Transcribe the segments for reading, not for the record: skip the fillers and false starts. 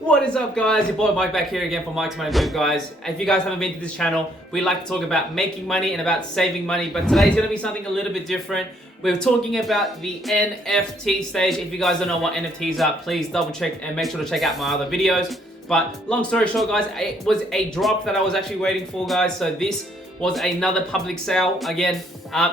What is up, guys? Your boy Mike back here again for Mike's Money Move, guys. If you guys haven't been to this channel, we like to talk about making money and about saving money, but today's gonna be something a little bit different. We're talking about the NFT stage. If you guys don't know what NFTs are, please double check and make sure to check out my other videos. But long story short, guys, it was a drop that I was actually waiting for, guys. So this was another public sale. Again,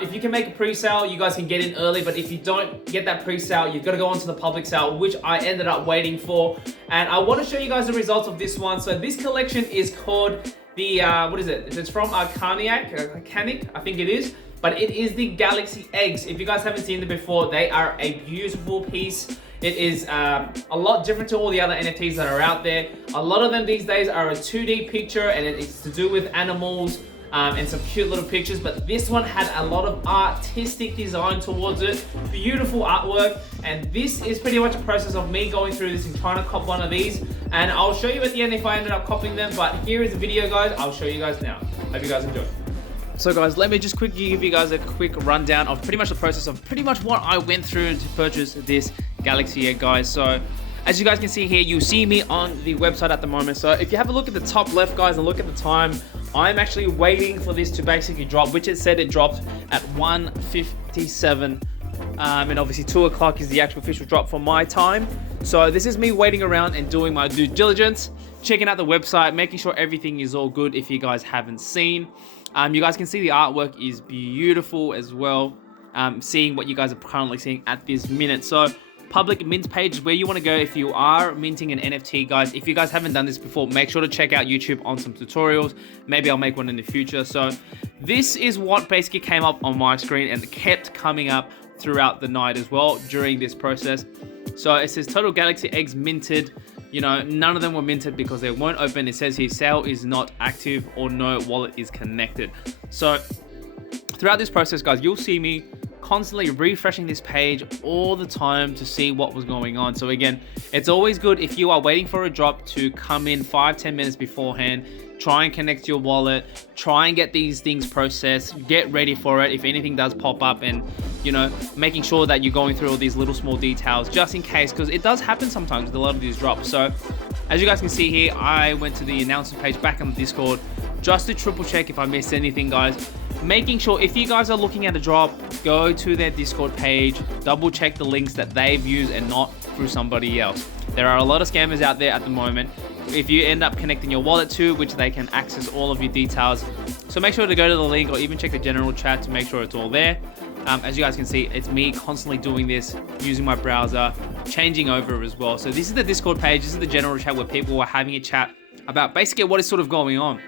if you can make a pre-sale, you guys can get in early, but if you don't get that pre-sale, you've got to go onto the public sale, which I ended up waiting for. And I want to show you guys the results of this one. So this collection is called the, what is it? It's from Arcanic, I think it is. But it is the Galaxy Eggs. If you guys haven't seen them before, they are a beautiful piece. It is a lot different to all the other NFTs that are out there. A lot of them these days are a 2D picture, and it's to do with animals, and some cute little pictures, but this one had a lot of artistic design towards it, beautiful artwork, and this is pretty much a process of me going through this and trying to cop one of these, and I'll show you at the end if I ended up copying them, but here is the video, guys. I'll show you guys now. Hope you guys enjoy. So guys, let me just quickly give you guys a quick rundown of pretty much the process of pretty much what I went through to purchase this Galaxy Egg, guys. So as you guys can see here, you see me on the website at the moment. So if you have a look at the top left, guys, and look at the time, I'm actually waiting for this to basically drop, which it said it dropped at 1:57. And obviously 2 o'clock is the actual official drop for my time. So this is me waiting around and doing my due diligence, checking out the website, making sure everything is all good if you guys haven't seen. You guys can see the artwork is beautiful as well. Seeing what you guys are currently seeing at this minute. So public mint page is where you want to go if you are minting an NFT, guys. If you guys haven't done this before, make sure to check out YouTube on some tutorials. Maybe I'll make one in the future. So this is what basically came up on my screen and kept coming up throughout the night as well during this process. So it says total Galaxy Eggs minted. You know, none of them were minted because they weren't open. It says here sale is not active or no wallet is connected. So throughout this process, guys, you'll see me constantly refreshing this page all the time to see what was going on. So again, it's always good if you are waiting for a drop to come in 5-10 minutes beforehand. Try and connect your wallet, try and get these things processed, get ready for it if anything does pop up, and you know, making sure that you're going through all these little small details just in case, because it does happen sometimes with a lot of these drops. So as you guys can see here, I went to the announcement page back on the Discord just to triple check if I missed anything, guys. Making sure if you guys are looking at a drop, go to their Discord page, double check the links that they've used and not through somebody else. There are a lot of scammers out there at the moment. If you end up connecting your wallet to, which they can access all of your details. So make sure to go to the link or even check the general chat to make sure it's all there. As you guys can see, it's me constantly doing this, using my browser, changing over as well. So this is the Discord page, this is the general chat where people are having a chat about basically what is sort of going on.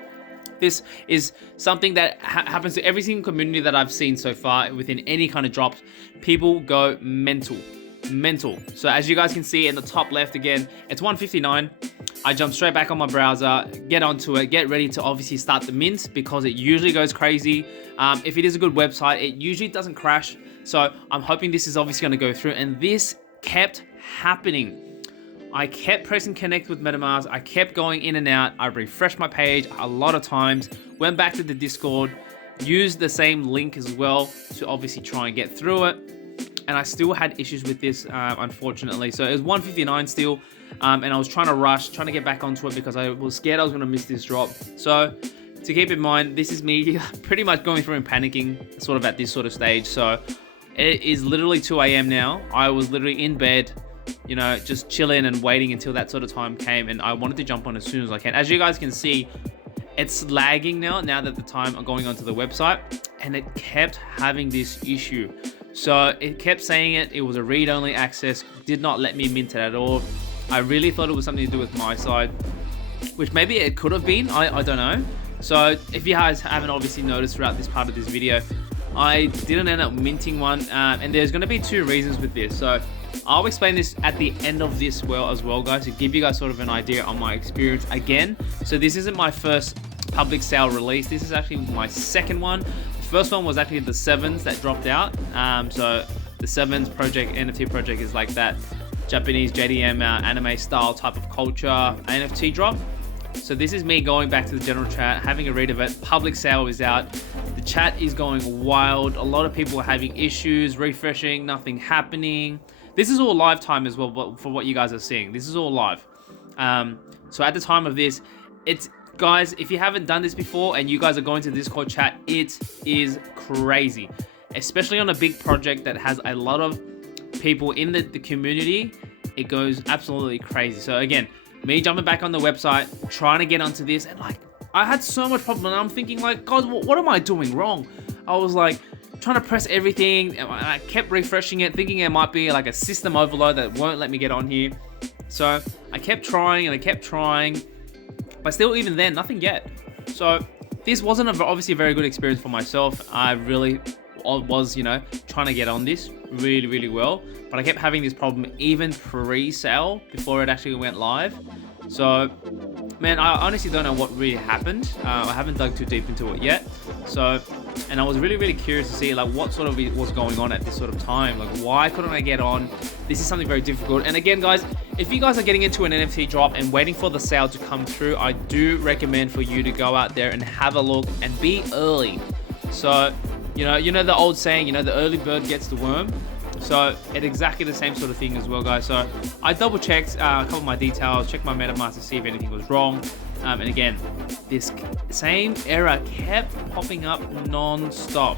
This is something that happens to every single community that I've seen so far within any kind of drops. People go mental. So as you guys can see in the top left, again, it's 1:59. I jump straight back on my browser, get onto it, get ready to obviously start the mint because it usually goes crazy. If it is a good website, it usually doesn't crash. So I'm hoping this is obviously going to go through, and this kept happening. I kept pressing connect with MetaMask. I kept going in and out. I refreshed my page a lot of times, went back to the Discord, used the same link as well to obviously try and get through it. And I still had issues with this, unfortunately. So it was 1:59 still, and I was trying to rush, trying to get back onto it because I was scared I was going to miss this drop. So to keep in mind, this is me pretty much going through and panicking sort of at this sort of stage. So it is literally 2 a.m. now. I was literally in bed, you know, just chilling and waiting until that sort of time came, and I wanted to jump on as soon as I can. As you guys can see, it's lagging now that the time I'm going onto the website, and it kept having this issue. So it kept saying it was a read-only access, did not let me mint it at all. I really thought it was something to do with my side, which maybe it could have been, I don't know. So if you guys haven't obviously noticed throughout this part of this video, I didn't end up minting one, and there's going to be 2 reasons with this. So I'll explain this at the end of this as well, guys, to give you guys sort of an idea on my experience again. So this isn't my first public sale release. This is actually my second one. The first one was actually the Sevens that dropped out. So the Sevens project, NFT project, is like that Japanese JDM anime style type of culture NFT drop. So this is me going back to the general chat, having a read of it. Public sale is out. The chat is going wild. A lot of people are having issues, refreshing, nothing happening. This is all live time as well, but for what you guys are seeing. This is all live. So at the time of this, it's, guys, if you haven't done this before and you guys are going to the Discord chat, it is crazy, especially on a big project that has a lot of people in the community. It goes absolutely crazy. So again, me jumping back on the website, trying to get onto this, and like, I had so much problem, and I'm thinking like, God, what am I doing wrong? I was like trying to press everything, and I kept refreshing it, thinking it might be like a system overload that won't let me get on here. So I kept trying and I kept trying, but still, even then, nothing yet. So this wasn't obviously a very good experience for myself. I really was, you know, trying to get on this really well, but I kept having this problem even pre-sale, before it actually went live. So man, I honestly don't know what really happened. I haven't dug too deep into it yet. So, and I was really curious to see like what sort of was going on at this sort of time. Like, why couldn't I get on? This is something very difficult. And again, guys, if you guys are getting into an NFT drop and waiting for the sale to come through, I do recommend for you to go out there and have a look and be early. So, you know the old saying, you know, the early bird gets the worm. So it's exactly the same sort of thing as well, guys. So I double checked a couple of my details, checked my MetaMask to see if anything was wrong. And again, this same error kept popping up non-stop,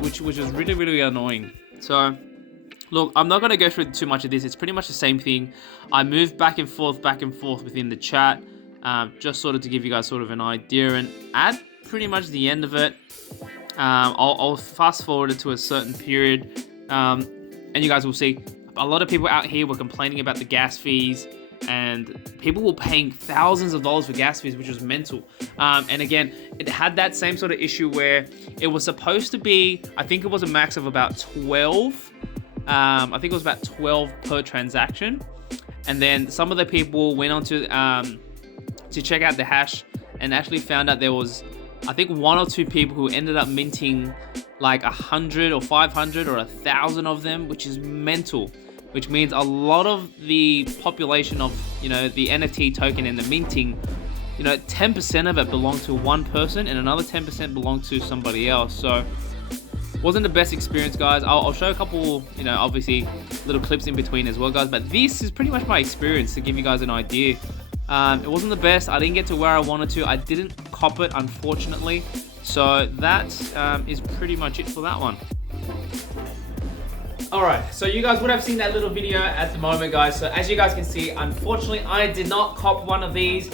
which was really annoying. So look, I'm not going to go through too much of this. It's pretty much the same thing. I moved back and forth within the chat, just sort of to give you guys sort of an idea. And at pretty much the end of it, I'll fast forward it to a certain period. And you guys will see a lot of people out here were complaining about the gas fees, and people were paying thousands of dollars for gas fees, which was mental. And again, it had that same sort of issue where it was supposed to be, I think it was a max of about 12. I think it was about 12 per transaction. And then some of the people went on to check out the hash and actually found out there was, I think, 1 or 2 people who ended up minting like 100 or 500 or 1,000 of them, which is mental. Which means a lot of the population of, you know, the NFT token and the minting, you know, 10% of it belonged to one person and another 10% belonged to somebody else. So wasn't the best experience, guys. I'll show a couple, you know, obviously little clips in between as well, guys. But this is pretty much my experience to give you guys an idea. It wasn't the best. I didn't get to where I wanted to. I didn't cop it, unfortunately. So that is pretty much it for that one. Alright, so you guys would have seen that little video at the moment, guys. So as you guys can see, unfortunately, I did not cop one of these.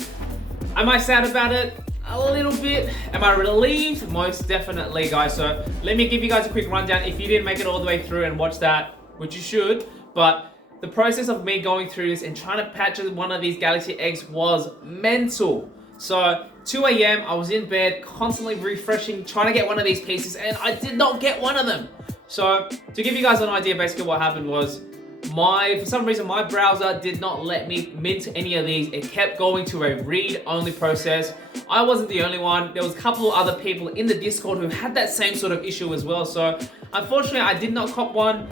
Am I sad about it? A little bit. Am I relieved? Most definitely, guys. So let me give you guys a quick rundown. If you didn't make it all the way through and watch that, which you should, but the process of me going through this and trying to patch one of these Galaxy eggs was mental. So 2 a.m. I was in bed, constantly refreshing, trying to get one of these pieces, and I did not get one of them. So to give you guys an idea, basically what happened was for some reason my browser did not let me mint any of these. It kept going to a read-only process. I wasn't the only one. There was a couple of other people in the Discord who had that same sort of issue as well. So unfortunately, I did not cop one.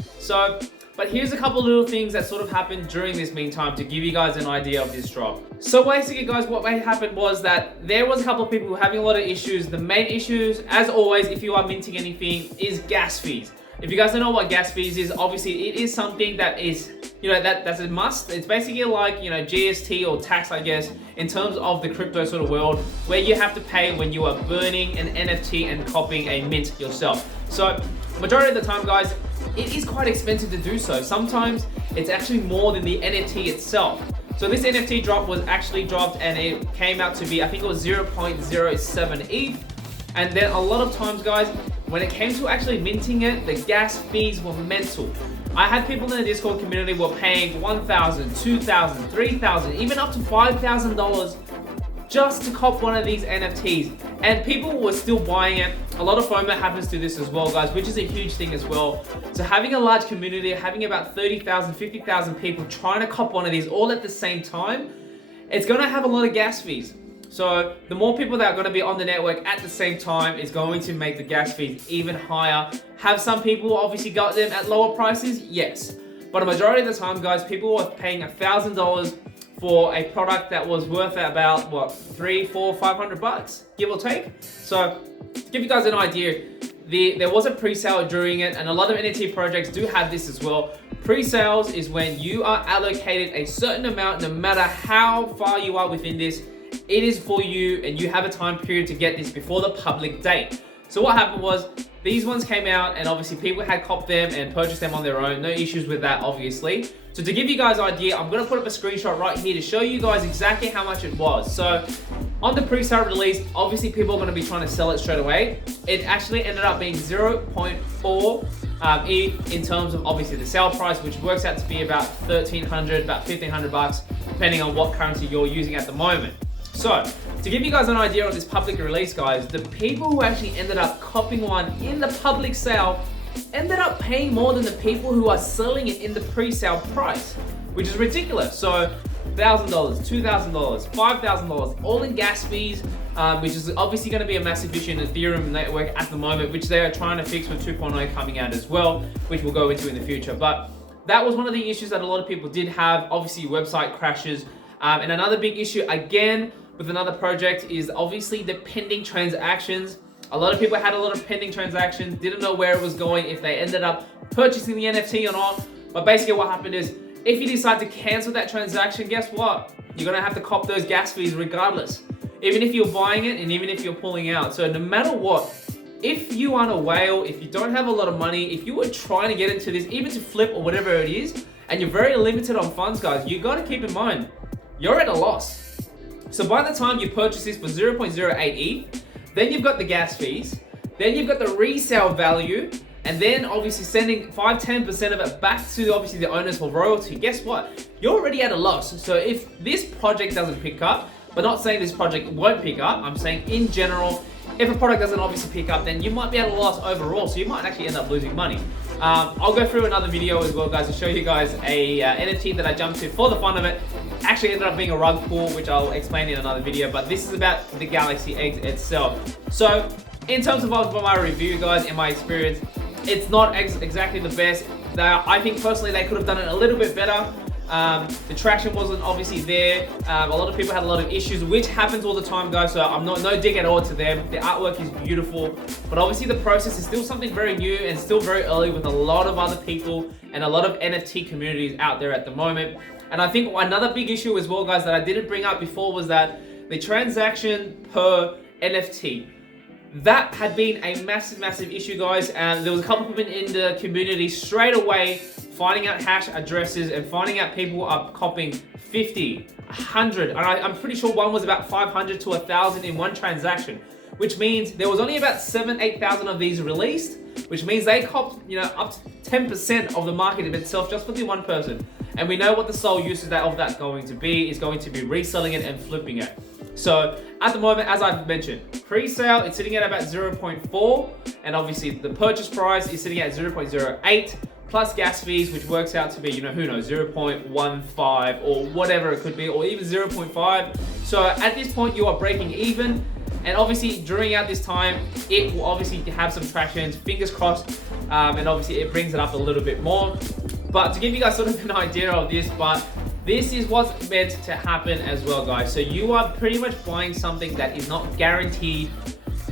But here's a couple of little things that sort of happened during this meantime to give you guys an idea of this drop. So basically, guys, what happened was that there was a couple of people who were having a lot of issues. The main issues, as always, if you are minting anything, is gas fees. If you guys don't know what gas fees is, obviously it is something that is, you know, that's a must. It's basically like, you know, GST or tax, I guess, in terms of the crypto sort of world, where you have to pay when you are burning an NFT and copying a mint yourself. So majority of the time, guys, it is quite expensive to do so. Sometimes it's actually more than the NFT itself. So this NFT drop was actually dropped and it came out to be, I think it was 0.07 ETH. And then a lot of times, guys, when it came to actually minting it, the gas fees were mental. I had people in the Discord community were paying $1,000, $2,000, $3,000, even up to $5,000 just to cop one of these NFTs. And people were still buying it. A lot of FOMO happens to this as well, guys, which is a huge thing as well. So having a large community, having about 30,000, 50,000 people trying to cop one of these all at the same time, it's gonna have a lot of gas fees. So the more people that are going to be on the network at the same time is going to make the gas fees even higher. Have some people obviously got them at lower prices? Yes. But a majority of the time, guys, people were paying $1,000 for a product that was worth about, what, $300, $400, $500, give or take? So to give you guys an idea, there was a pre-sale during it, and a lot of NFT projects do have this as well. Pre-sales is when you are allocated a certain amount, no matter how far you are within this, it is for you and you have a time period to get this before the public date. So what happened was, these ones came out and obviously people had copped them and purchased them on their own. No issues with that, obviously. So to give you guys an idea, I'm gonna put up a screenshot right here to show you guys exactly how much it was. So on the pre-sale release, obviously people are gonna be trying to sell it straight away. It actually ended up being 0.4 ETH in terms of obviously the sale price, which works out to be about 1,300, about 1,500 bucks, depending on what currency you're using at the moment. So, to give you guys an idea of this public release, guys, the people who actually ended up copying one in the public sale ended up paying more than the people who are selling it in the pre-sale price, which is ridiculous. So, $1,000, $2,000, $5,000, all in gas fees, which is obviously going to be a massive issue in the Ethereum network at the moment, which they are trying to fix with 2.0 coming out as well, which we'll go into in the future. But that was one of the issues that a lot of people did have. Obviously, website crashes. And another big issue, again, with another project is obviously the pending transactions. A lot of people had a lot of pending transactions, didn't know where it was going, if they ended up purchasing the NFT or not. But basically what happened is, if you decide to cancel that transaction, guess what? You're gonna have to cop those gas fees regardless. Even if you're buying it and even if you're pulling out. So no matter what, if you aren't a whale, if you don't have a lot of money, if you were trying to get into this, even to flip or whatever it is, and you're very limited on funds, guys, you gotta keep in mind, you're at a loss. So by the time you purchase this for 0.08 ETH, then you've got the gas fees, then you've got the resale value, and then obviously sending 5-10% of it back to obviously the owners for royalty. Guess what? You're already at a loss. So if this project doesn't pick up, but not saying this project won't pick up, I'm saying in general, if a product doesn't obviously pick up, then you might be at a loss overall, so you might actually end up losing money. I'll go through another video as well, guys, to show you guys a NFT that I jumped to for the fun of it. Actually ended up being a rug pull, which I'll explain in another video, but this is about the Galaxy Egg itself. So, in terms of my review, guys, in my experience, it's not exactly the best. I think personally they could have done it a little bit better. The traction wasn't obviously there. A lot of people had a lot of issues, which happens all the time, guys, so I'm no dig at all to them. The artwork is beautiful, but obviously the process is still something very new and still very early with a lot of other people and a lot of NFT communities out there at the moment. And I think another big issue as well, guys, that I didn't bring up before was that the transaction per NFT. That had been a massive issue, guys, and there was a couple of people in the community straight away finding out hash addresses and finding out people are copying 50, 100, and I'm pretty sure one was about 500 to 1,000 in one transaction, which means there was only about 8,000 of these released, which means they copped, up to 10% of the market in itself just for the one person. And we know what the sole use of that going to be is going to be reselling it and flipping it. So at the moment, as I've mentioned, pre-sale, it's sitting at about 0.4, and obviously the purchase price is sitting at 0.08 plus gas fees, which works out to be, who knows, 0.15 or whatever it could be, or even 0.5. So at this point, you are breaking even. And obviously during out this time, it will obviously have some traction, fingers crossed, and obviously it brings it up a little bit more. But to give you guys sort of an idea of this, but this is what's meant to happen as well, guys. So you are pretty much buying something that is not guaranteed.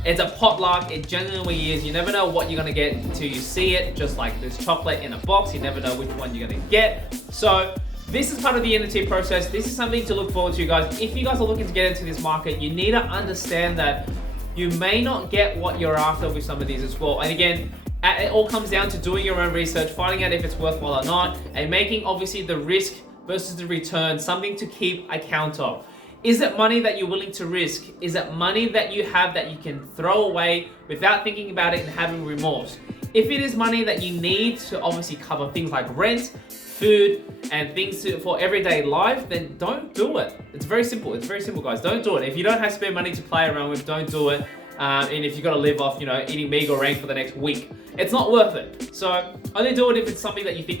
It's a potluck, it genuinely is. You never know what you're gonna get until you see it, just like this chocolate in a box, you never know which one you're gonna get. So this is part of the NFT process. This is something to look forward to, guys. If you guys are looking to get into this market, you need to understand that you may not get what you're after with some of these as well. And again, it all comes down to doing your own research, finding out if it's worthwhile or not, and making obviously the risk versus the return something to keep account of. Is it money that you're willing to risk? Is it money that you have that you can throw away without thinking about it and having remorse? If it is money that you need to obviously cover things like rent, food, and things for everyday life, then don't do it. It's very simple. It's very simple, guys. Don't do it. If you don't have spare money to play around with, don't do it. And if you got to live off, eating meat or rain for the next week, it's not worth it. So only do it if it's something that you think,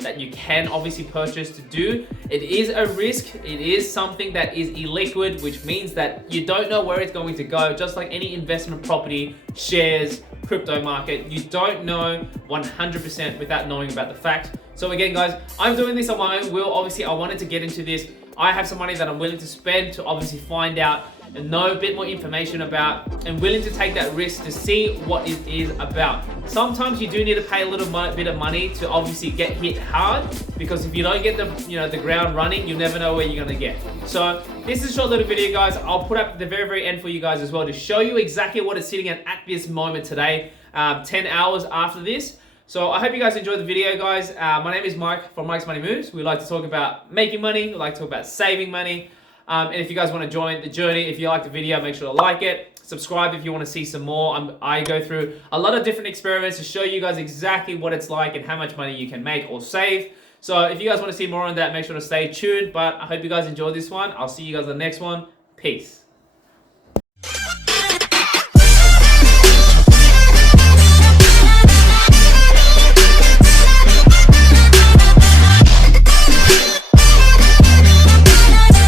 that you can obviously purchase to do. It is a risk. It is something that is illiquid, which means that you don't know where it's going to go. Just like any investment property, shares, crypto market, you don't know 100% without knowing about the fact. So again, guys, I'm doing this on my own will. Obviously, I wanted to get into this. I have some money that I'm willing to spend to obviously find out and know a bit more information about, and willing to take that risk to see what it is about. Sometimes you do need to pay a little bit of money to obviously get hit hard, because if you don't get the ground running, you'll never know where you're gonna get. So this is a short little video, guys. I'll put up at the very end for you guys as well to show you exactly what it's sitting at this moment today, 10 hours after this. So I hope you guys enjoyed the video, guys. My name is Mike from Mike's Money Moves. We like to talk about making money. We like to talk about saving money. And if you guys want to join the journey, if you like the video, make sure to like it. Subscribe if you want to see some more. I go through a lot of different experiments to show you guys exactly what it's like and how much money you can make or save. So if you guys want to see more on that, make sure to stay tuned. But I hope you guys enjoyed this one. I'll see you guys on the next one. Peace.